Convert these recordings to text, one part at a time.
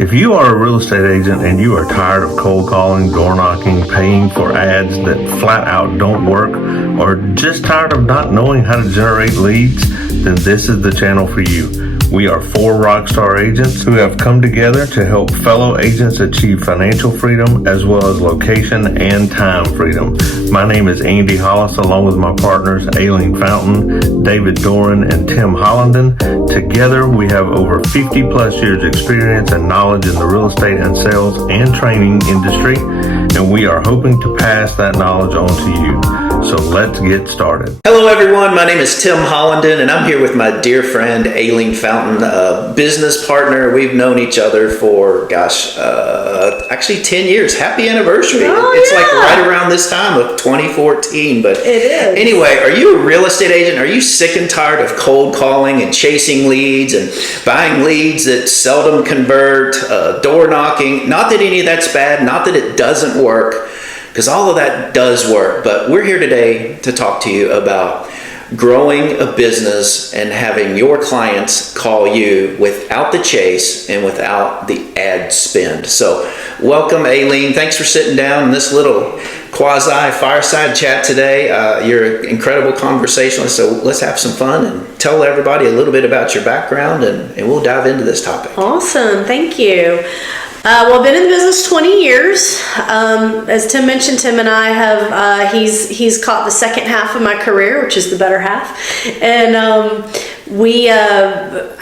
If you are a real estate agent and you are tired of cold calling, door knocking, paying for ads that flat out don't work, or just tired of not knowing how to generate leads, then this is the channel for you. We are 4 rockstar agents who have come together to help fellow agents achieve financial freedom as well as location and time freedom. My name is Andy Hollis, along with my partners Aileen Fountain, David Doran, and Tim Hollenden. Together, we have over 50 plus years experience and knowledge in the real estate and sales and training industry, and we are hoping to pass that knowledge on to you. So let's get started. Hello everyone, my name is Tim Hollenden and I'm here with my dear friend Aileen Fountain, a business partner. We've known each other for, actually 10 years. Happy anniversary. It's like right around this time of 2014, but it is. Anyway, are you a real estate agent? Are you sick and tired of cold calling and chasing leads and buying leads that seldom convert, door knocking? Not that any of that's bad, not that it doesn't work, because all of that does work, but we're here today to talk to you about growing a business and having your clients call you without the chase and without the ad spend. So welcome, Aileen. Thanks for sitting down in this little quasi fireside chat today. You're an incredible conversationalist, so let's have some fun and tell everybody a little bit about your background and we'll dive into this topic. Awesome, thank you. Well, I've been in the business 20 years. As Tim mentioned, Tim and I have, he's caught the second half of my career, which is the better half. And we're at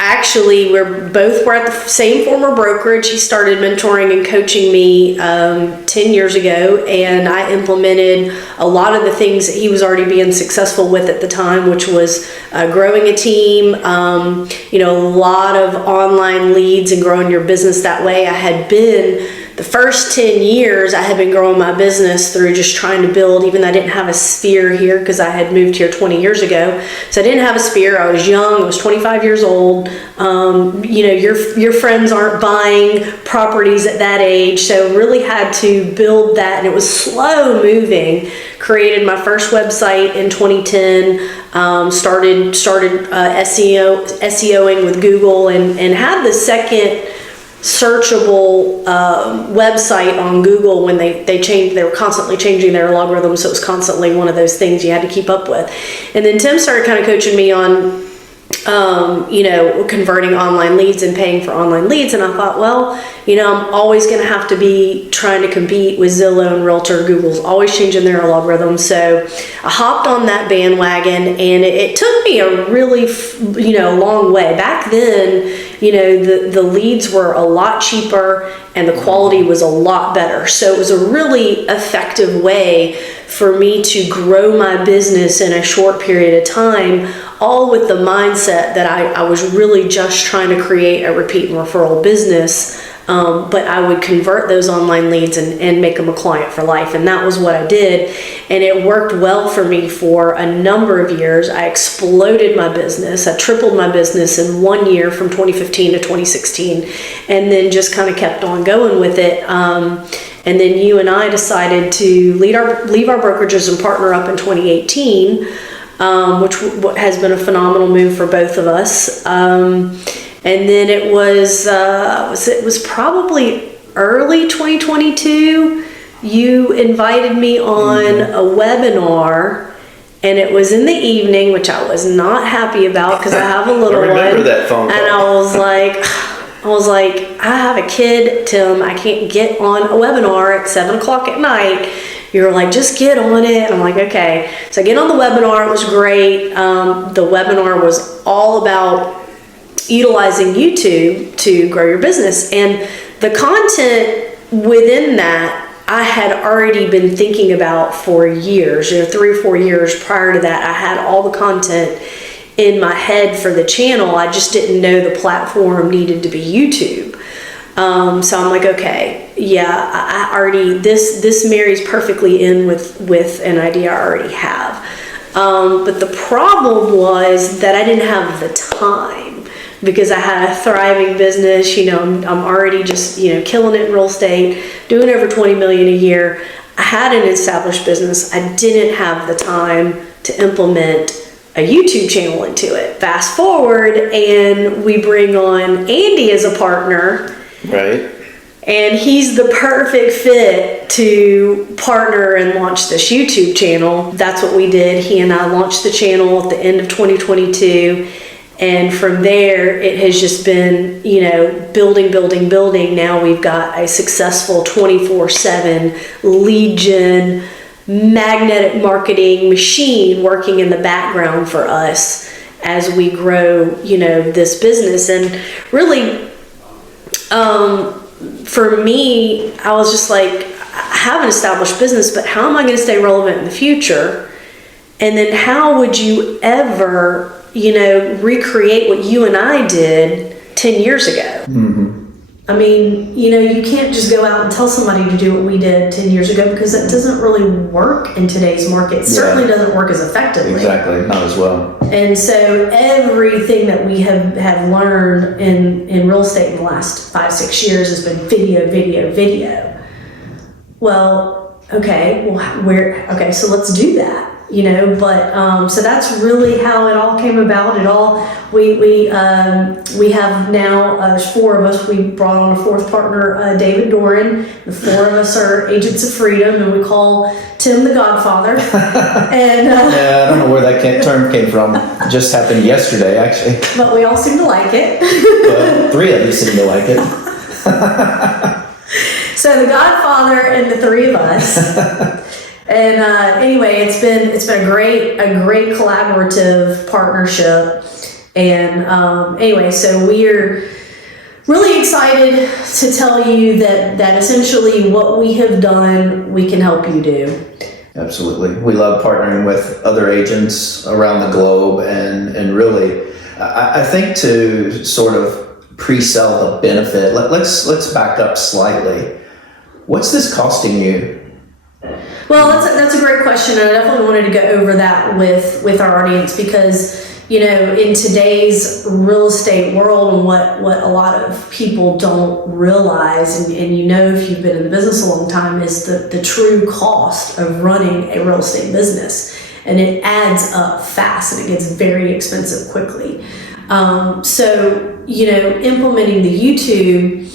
the same former brokerage. He started mentoring and coaching me 10 years ago, and I implemented a lot of the things that he was already being successful with at the time, which was growing a team, a lot of online leads and growing your business that way. I had been the first 10 years I had been growing my business through just trying to build, even though I didn't have a sphere here because I had moved here 20 years ago. So I didn't have a sphere. I was young. I was 25 years old. Your friends aren't buying properties at that age. So really had to build that, and it was slow moving. Created my first website in 2010, started SEOing with Google, and had the second searchable website on Google when they were constantly changing their algorithms, so it was constantly one of those things you had to keep up with. And then Tim started kind of coaching me on converting online leads and paying for online leads, and I thought, well, I'm always going to have to be trying to compete with Zillow and Realtor. Google's always changing their algorithms, so I hopped on that bandwagon, and it took me a really long way. Back then, the leads were a lot cheaper and the quality was a lot better, so it was a really effective way for me to grow my business in a short period of time, all with the mindset that I was really just trying to create a repeat and referral business, but I would convert those online leads and make them a client for life. And that was what I did. And it worked well for me for a number of years. I exploded my business. I tripled my business in 1 year from 2015 to 2016, and then just kind of kept on going with it. And then you and I decided to leave our brokerages and partner up in 2018, which has been a phenomenal move for both of us. And then it was probably early 2022. You invited me on a webinar, and it was in the evening, which I was not happy about because I have a little one. I remember that phone call. And I was like, I have a kid, Tim. I can't get on a webinar at 7 o'clock at night. You were like, just get on it. I'm like, okay. So I get on the webinar. It was great. The webinar was all about utilizing YouTube to grow your business. And the content within that, I had already been thinking about for years, 3 or 4 years prior to that. I had all the content in my head for the channel. I just didn't know the platform needed to be YouTube. So I'm like, okay, yeah, I already, this marries perfectly in with an idea I already have. But the problem was that I didn't have the time, because I had a thriving business. I'm already just, killing it in real estate, doing over 20 million a year. I had an established business. I didn't have the time to implement a YouTube channel into it. Fast forward, and we bring on Andy as a partner, Right. And he's the perfect fit to partner and launch this YouTube channel. That's what we did. He and I launched the channel at the end of 2022. And from there, it has just been, building. Now we've got a successful 24/7 lead gen, magnetic marketing machine working in the background for us as we grow, this business. And really, for me, I was just like, I have an established business, but how am I going to stay relevant in the future? And then how would you ever, recreate what you and I did 10 years ago? Mm-hmm. I mean, you can't just go out and tell somebody to do what we did 10 years ago, because that doesn't really work in today's market. It certainly doesn't work as effectively. Exactly, not as well. And so everything that we have learned in real estate in the last 5-6 years has been video. Well, okay, so let's do that. But so that's really how it all came about. We have now, there's 4 of us. We brought on a 4th partner, David Doran. The 4 of us are agents of freedom, and we call Tim the Godfather. And yeah, I don't know where that term came from. It just happened yesterday, actually. But we all seem to like it. Well, 3 of you seem to like it. So the Godfather and the 3 of us. And anyway, it's been a great collaborative partnership. And anyway, so we're really excited to tell you that essentially what we have done, we can help you do. Absolutely. We love partnering with other agents around the globe, and really, I think to sort of pre-sell the benefit, let's back up slightly. What's this costing you? Well, that's a great question, and I definitely wanted to go over that with our audience, because in today's real estate world, and what a lot of people don't realize, and if you've been in the business a long time, is the true cost of running a real estate business, and it adds up fast, and it gets very expensive quickly. So implementing the YouTube,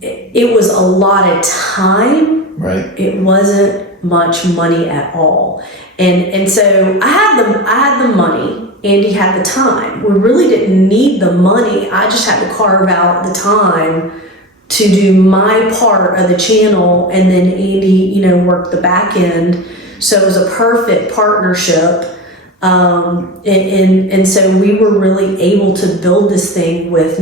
it was a lot of time. Right. It wasn't much money at all, and so I had the money. Andy had the time. We really didn't need the money. I just had to carve out the time to do my part of the channel, and then Andy, worked the back end. So it was a perfect partnership, and so we were really able to build this thing with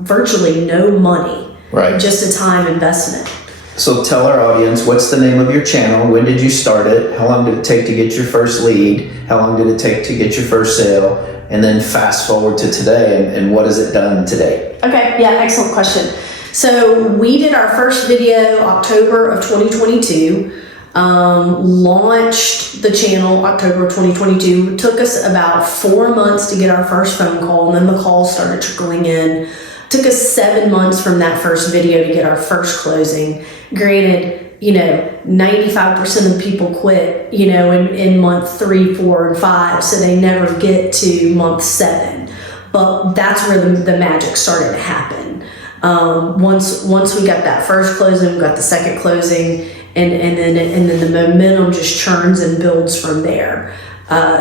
virtually no money, right? Just a time investment. So tell our audience, what's the name of your channel? When did you start it? How long did it take to get your first lead? How long did it take to get your first sale? And then fast forward to today, and what has it done today? Okay, yeah, excellent question. So we did our first video October of 2022, launched the channel October of 2022. It took us about 4 months to get our first phone call, and then the calls started trickling in. Took us 7 months from that first video to get our first closing. Granted, 95% of people quit, in month 3, 4, and 5, so they never get to month 7. But that's where the magic started to happen. Once we got that first closing, we got the second closing, and then the momentum just churns and builds from there.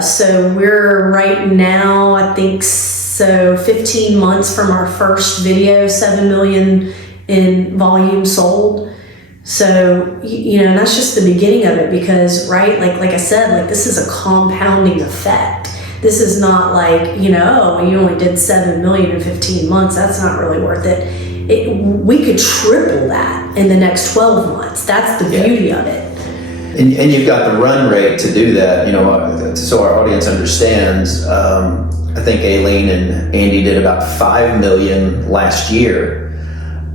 So we're right now, I think, 15 months from our first video, 7 million in volume sold. So, and that's just the beginning of it, because, right, like I said, this is a compounding effect. This is not like, you only did 7 million in 15 months. That's not really worth it. We could triple that in the next 12 months. That's the beauty of it. And you've got the run rate to do that, so our audience understands. I think Aileen and Andy did about 5 million last year,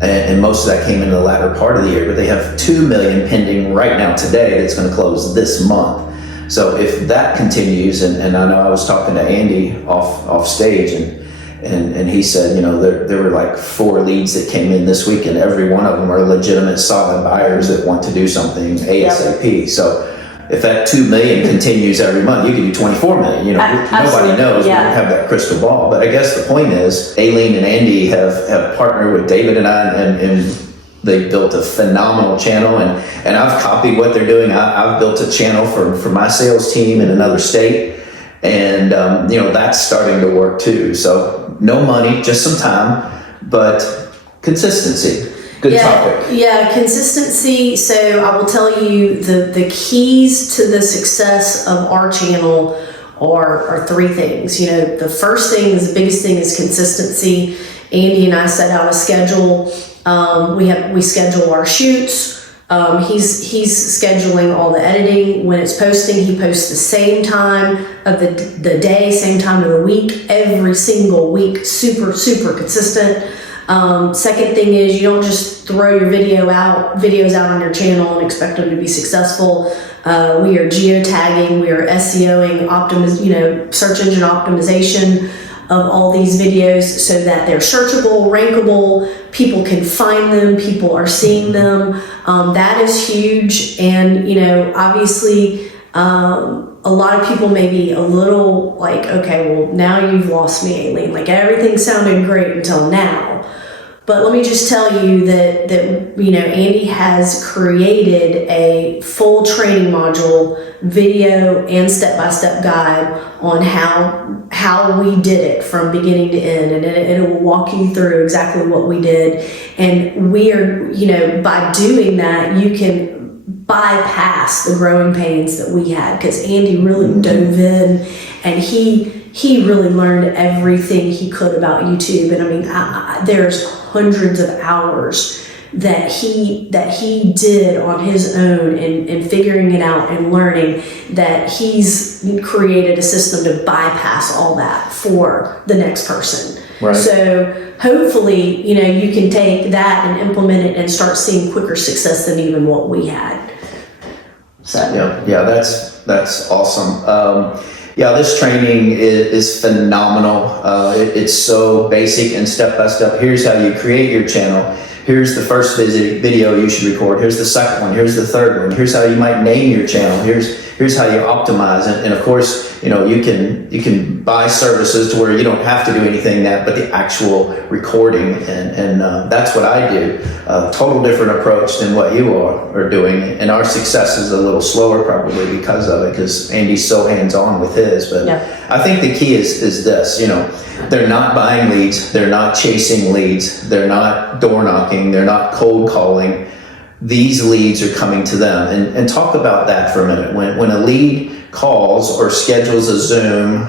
and most of that came in the latter part of the year, but they have 2 million pending right now today that's going to close this month. So if that continues, and I know I was talking to Andy off stage, and he said, there were like 4 leads that came in this week, and every one of them are legitimate, solid buyers that want to do something ASAP. Yep. So if that 2 million continues every month, you can do 24 million. You know, Absolutely. nobody knows. Yeah. We don't have that crystal ball. But I guess the point is, Aileen and Andy have partnered with David and I, and they built a phenomenal channel. And I've copied what they're doing. I've built a channel for my sales team in another state. And, you know, that's starting to work too. So no money, just some time, but consistency. Good topic. Yeah, consistency. So I will tell you the keys to the success of our channel are three things. You know, the first thing is the biggest thing is consistency. Andy and I set out a schedule. We schedule our shoots. He's scheduling all the editing. When it's posting, he posts the same time of the day, same time of the week, every single week. Super consistent. Second thing is, you don't just throw your videos out on your channel and expect them to be successful. We are geotagging, we are SEOing, search engine optimization of all these videos so that they're searchable, rankable, people can find them, people are seeing them. That is huge. And, you know, obviously, a lot of people may be a little like, okay, well, now you've lost me, Aileen. Like, everything sounded great until now. But let me just tell you that you know, Andy has created a full training module, video and step-by-step guide on how we did it from beginning to end, and it will walk you through exactly what we did. And we are, you know, by doing that, you can bypass the growing pains that we had, because Andy really dove in, and he really learned everything he could about YouTube. And I mean, there's hundreds of hours that he did on his own and figuring it out and learning, that he's created a system to bypass all that for the next person. Right. So hopefully, you know, you can take that and implement it and start seeing quicker success than even what we had. So Yeah, that's awesome. Yeah, this training is phenomenal. It's so basic and step-by-step. Here's how you create your channel. Here's the first video you should record. Here's the second one. Here's the third one. Here's how you might name your channel. Here's how you optimize it. And of course, you know, you can buy services to where you don't have to do anything but the actual recording. And that's what I do. Total different approach than what you are doing. And our success is a little slower probably because of it, because Andy's so hands-on with his. But yeah. I think the key is this, you know, they're not buying leads. They're not chasing leads. They're not door knocking. They're not cold calling. These leads are coming to them. And talk about that for a minute. When a lead calls or schedules a Zoom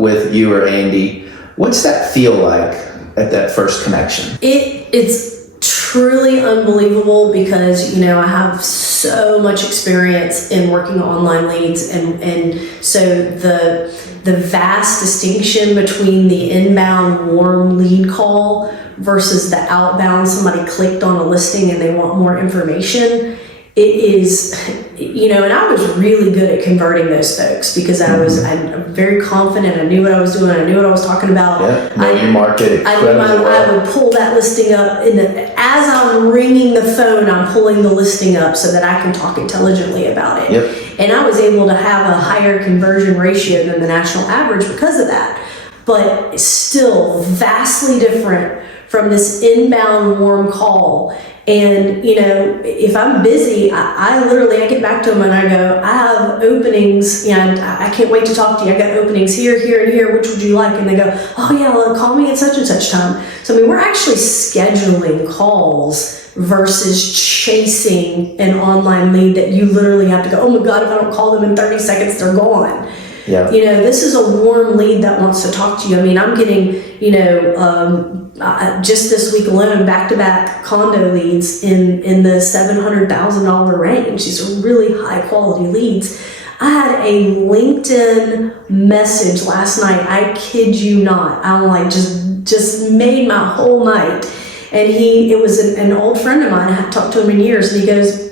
with you or Andy, what's that feel like at that first connection? It's truly unbelievable, because, you know, I have so much experience in working online leads, and so the vast distinction between the inbound warm lead call versus the outbound, somebody clicked on a listing and they want more information, it is, you know, and I was really good at converting those folks, because I'm very confident. I knew what I was doing. I knew what I was talking about. Yeah, know your market. I would pull that listing up, as I'm ringing the phone, I'm pulling the listing up so that I can talk intelligently about it. Yep. And I was able to have a higher conversion ratio than the national average because of that. But it's still vastly different from this inbound warm call. And, you know, if I'm busy, I literally get back to them and I go, I have openings, and I can't wait to talk to you. I got openings here, here, and here. Which would you like? And they go, oh yeah, well, call me at such and such time. So, I mean, we're actually scheduling calls versus chasing an online lead that you literally have to go, oh my God, if I don't call them in 30 seconds, they're gone. Yeah. You know, this is a warm lead that wants to talk to you. I mean, I'm getting, you know, just this week alone, back-to-back condo leads in the $700,000 range. These are really high-quality leads. I had a LinkedIn message last night. I kid you not. I'm like, just made my whole night. And it was an old friend of mine. I hadn't talked to him in years, and he goes,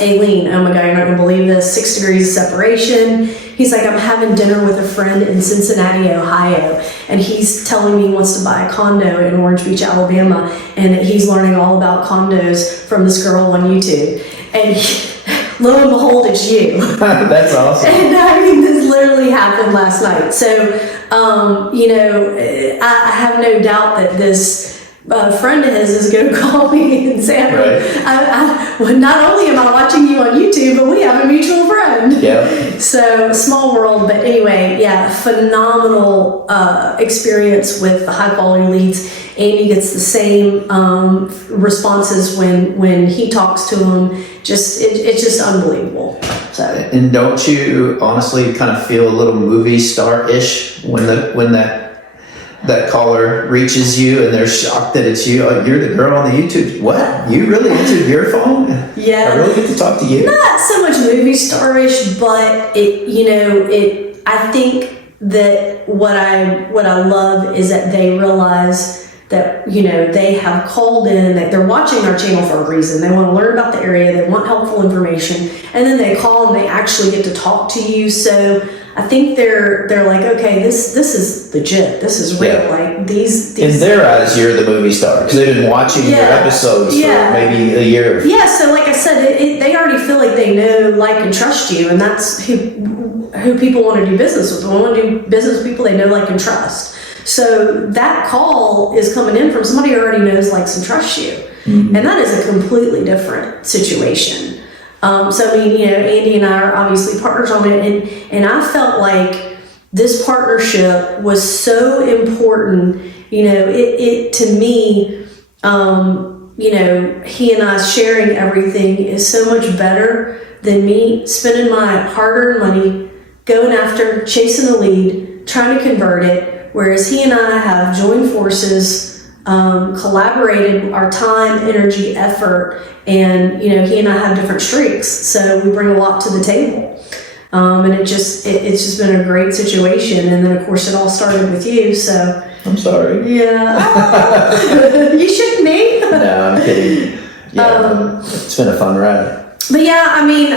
Aileen, oh my God, you're not gonna believe this, 6 degrees of separation. He's like, I'm having dinner with a friend in Cincinnati, Ohio, and he's telling me he wants to buy a condo in Orange Beach, Alabama, and that he's learning all about condos from this girl on YouTube. And lo and behold, it's you. That's awesome. And I mean, this literally happened last night. So, I have no doubt that this friend of his is going to call me and say, well, not only am I watching you on YouTube, but we have a mutual friend. Yeah. So, small world. But anyway, yeah, phenomenal experience with the high quality leads. Andy gets the same responses when he talks to them. It's just unbelievable. So. And don't you honestly kind of feel a little movie star-ish when that caller reaches you and they're shocked that it's you? Oh, you're the girl on the YouTube. What? You really answered your phone? Yeah. I really get to talk to you? Not so much movie star-ish, but I think that what I love is that they realize that, they have called in, that they're watching our channel for a reason. They want to learn about the area, they want helpful information, and then they call and they actually get to talk to you. So I think they're like, okay, this is legit, this is real. Yeah. Like these in their eyes, you're the movie star because they've been watching your episodes for maybe a year. Yeah, so like I said, they already feel like they know, like, and trust you, and that's who people want to do business with. They want to do business with people they know, like, and trust. So that call is coming in from somebody who already knows, likes, and trusts you. Mm-hmm. And that is a completely different situation. So, I mean, Andy and I are obviously partners on it. And I felt like this partnership was so important. It to me, he and I sharing everything is so much better than me spending my hard-earned money, going after, chasing a lead, trying to convert it. Whereas he and I have joined forces, collaborated our time, energy, effort, and he and I have different streaks, so we bring a lot to the table. And it's just been a great situation. And then of course it all started with you. So I'm sorry. Yeah, you shouldn't be. No, I'm kidding. Yeah, it's been a fun ride. But yeah, I mean,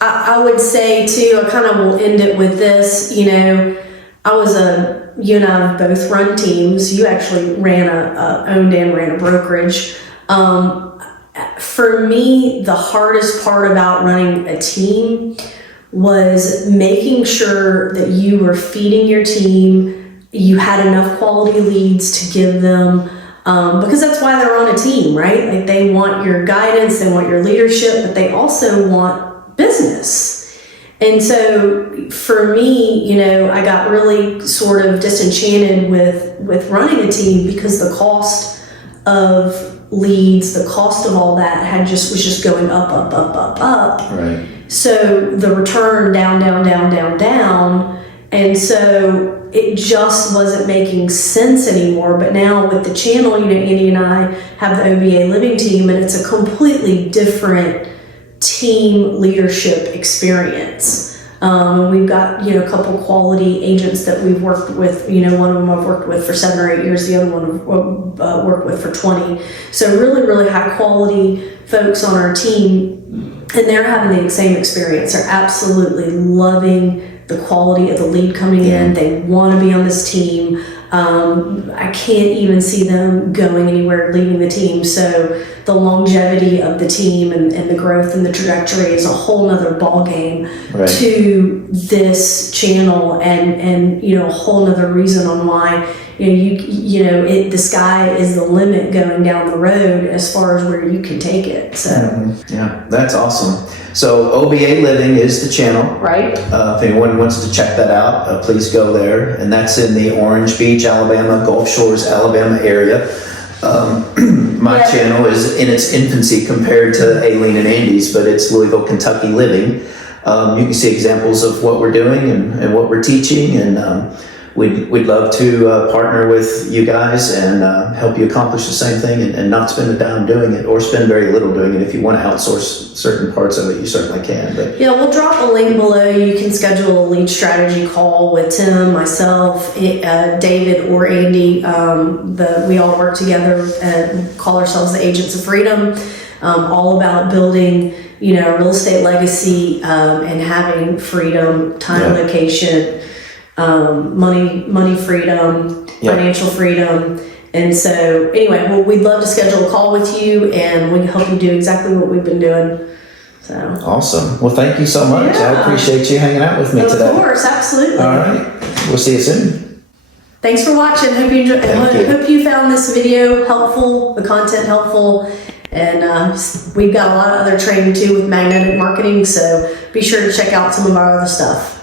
I would say too, I kind of will end it with this, you and I have both run teams. You actually owned and ran a brokerage. For me, the hardest part about running a team was making sure that you were feeding your team, you had enough quality leads to give them, because that's why they're on a team, right? Like, they want your guidance, they want your leadership, but they also want business. And so for me, I got really sort of disenchanted with running a team because the cost of leads, the cost of all that was just going up. Right. So the return down. And so it just wasn't making sense anymore. But now with the channel, Andy and I have the OBA Living team, and it's a completely different team leadership experience. We've got a couple quality agents that we've worked with. One of them I've worked with for 7 or 8 years, the other one I've worked with for 20. So really, really high quality folks on our team, and they're having the same experience. They're absolutely loving the quality of the lead coming in. They want to be on this team. I can't even see them going anywhere, leaving the team. So the longevity of the team and the growth and the trajectory is a whole nother ball game to this channel, and a whole nother reason on why the sky is the limit going down the road as far as where you can take it. So yeah, that's awesome. So OBA Living is the channel, right? If anyone wants to check that out, please go there. And that's in the Orange Beach, Alabama, Gulf Shores, Alabama area. My channel is in its infancy compared to Aileen and Andy's, but it's Louisville, Kentucky Living. You can see examples of what we're doing and what we're teaching, and we'd love to partner with you guys and help you accomplish the same thing and not spend a dime doing it, or spend very little doing it. If you want to outsource certain parts of it, you certainly can. But yeah, we'll drop a link below. You can schedule a lead strategy call with Tim, myself, David, or Andy. We all work together and call ourselves the Agents of Freedom. All about building, a real estate legacy and having freedom, time, location, money freedom, financial freedom, And so anyway, well, we'd love to schedule a call with you, and we can help you do exactly what we've been doing. So Awesome. Well, thank you so much. Yeah. I appreciate you hanging out with me today. Of course, absolutely. All right. We'll see you soon. Thanks for watching. Hope you enjoyed. Hope you found this video helpful, the content helpful, and we've got a lot of other training too with magnetic marketing. So be sure to check out some of our other stuff.